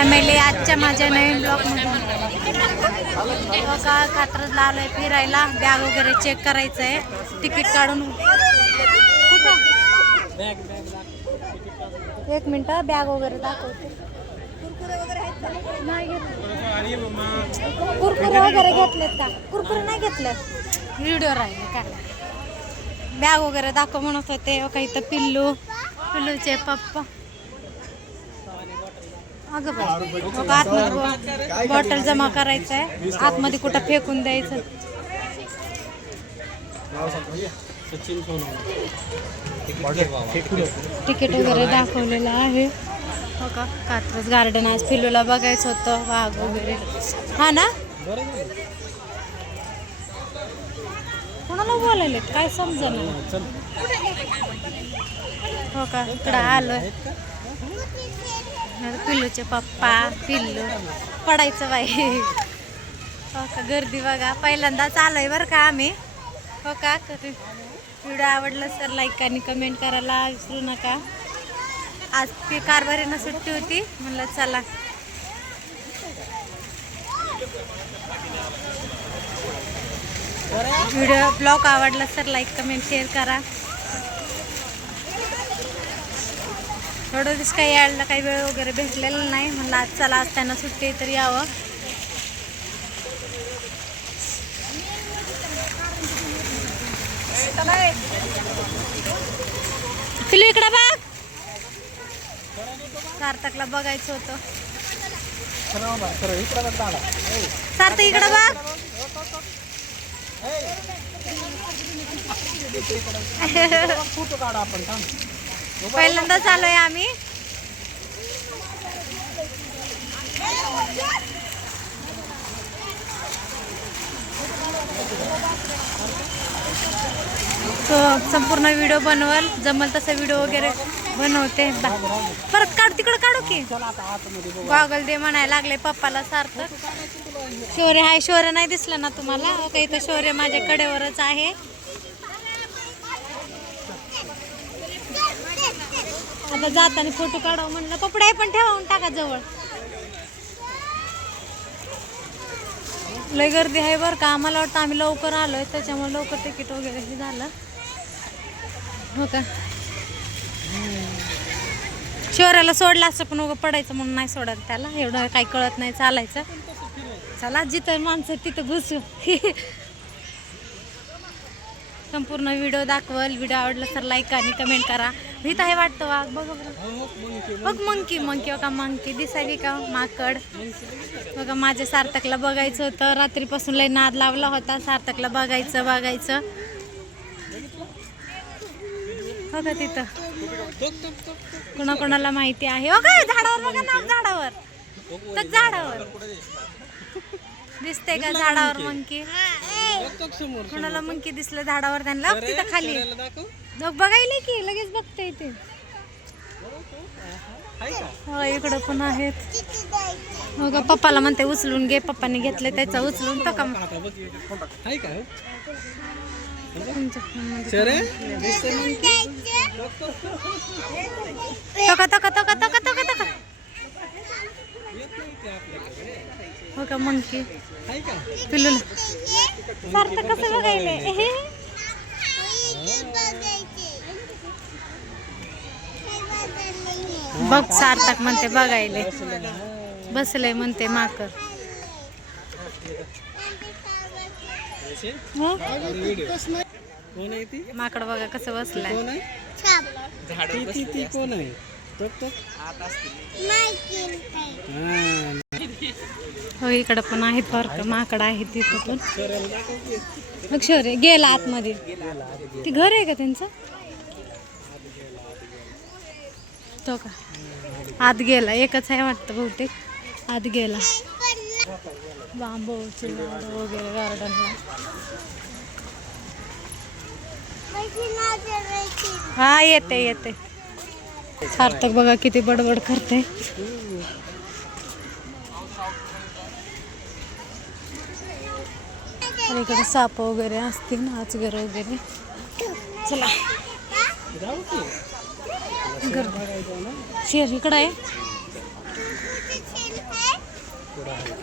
Family आजच्या माझ्या नवीन ब्लॉगमध्ये बघा कात्रजला आलोय फिरायला. बॅग वगैरे चेक करायचं आहे. तिकीट काढून कुठं एक मिनिट बॅग वगैरे दाखवते. कुरकुरे वगैरे घेतलेत का? कुरकुरे नाही घेतले. व्हिडिओ राहिले काय बॅग वगैरे दाखव म्हणत होते. काही तर पिल्लूचे पप्पा अगं बाई आतमध्ये बॉटल जमा करायचं आहे. आतमध्ये कुठं फेकून द्यायचं. तिकीट वगैरे दाखवलेलं आहे. हो का कात्रज गार्डन आज पिल्लूला बघायचं होतं. वाघ वगैरे हा ना. कोणाला बोलायले काय समजेना. हो का इकडं आलोय. पिल्लूचे पप्पा पिल्लू पडायचं बाई. हो का गर्दी बघा पहिल्यांदाच आलोय बरं का आम्ही. हो का व्हिडिओ आवडला तर लाईक आणि कमेंट करायला विसरू नका. आज ती कारभारीनं सुट्टी होती म्हणलं चला. व्हिडिओ ब्लॉग आवडला तर लाईक कमेंट शेअर करा. थोडं दिवस काही यायला काही वेळ वगैरे भेटलेला नाही म्हणलं आज चला आज त्यांना सुट्टी तरी यावं. पिलू इकडं बघ. सार्थकला बघायचं होतं. सार्थक इकडं बघ. पहिल्यांदाच आलोय आम्ही. तो संपूर्ण व्हिडिओ बनवल जमल तसा व्हिडिओ वगैरे बनवते. परत काढ तिकडं काढू की गॉगल दे म्हणायला लागले पप्पाला. सार्थक शौर्य हाय. शौर्य नाही दिसलं ना तुम्हाला. ओके इथं शौर्य माझ्या कडेवरच आहे. आता जाताना फोटो काढावं म्हणलं. कपडे पण ठेवून टाका जवळ. लय गर्दी आहे बरं का. आम्हाला वाटतं आम्ही लवकर आलोय त्याच्यामुळे लवकर तिकीट वगैरे हे झालं. हो का शौर्याला सोडलं असं पण उगं पडायचं म्हणून नाही सोडायला त्याला. एवढं काही कळत नाही चालायचं. चला जिथं माणसं तिथं घुसू. संपूर्ण व्हिडिओ दाखवल. व्हिडिओ आवडला तर लाईक आणि कमेंट करा. इथं आहे वाटतं वाघ बघा बरं. बघ मंकी बघा मंकी दिसायली का माकड. बघा माझ्या सार्थकला बघायचं होतं. रात्रीपासून लय नाद लावला होता सार्थकला बघायचं. बघा तिथं कोणाकोणाला माहिती आहे. हो का झाडावर बघा ना. झाडावर दिसते का झाडावर मंकी. कोणाला मंकी दिसलं झाडावर त्यांना तिथं खाली बघायला की लगेच बघते इथे. हो इकडं पण आहेत. हो का पप्पाला म्हणते उचलून घे. पप्पाने घेतले त्याचा उचलून तो का हो का मंकी पिल्लू सार्थक कसं बघायले. बघ सार्थक म्हणते बघायले बसले म्हणते माकड. माकड बघा कसं बसलाय. हो इकडं पण आहेत बरं माकड आहे तिथं पण. शौर्य गेला आतमध्ये. ती घर आहे का त्यांचं. तो का आत गेला. एकच आहे वाटतं बहुतेक. आत गेला. बांबूचे वगैरे गार्डनला. हा येते. सार्थक बघा किती बडबड करते. इकडे साप वगैरे असतील. अजगर वगैरे. चला शेर इकडं आहे. पुढं आहे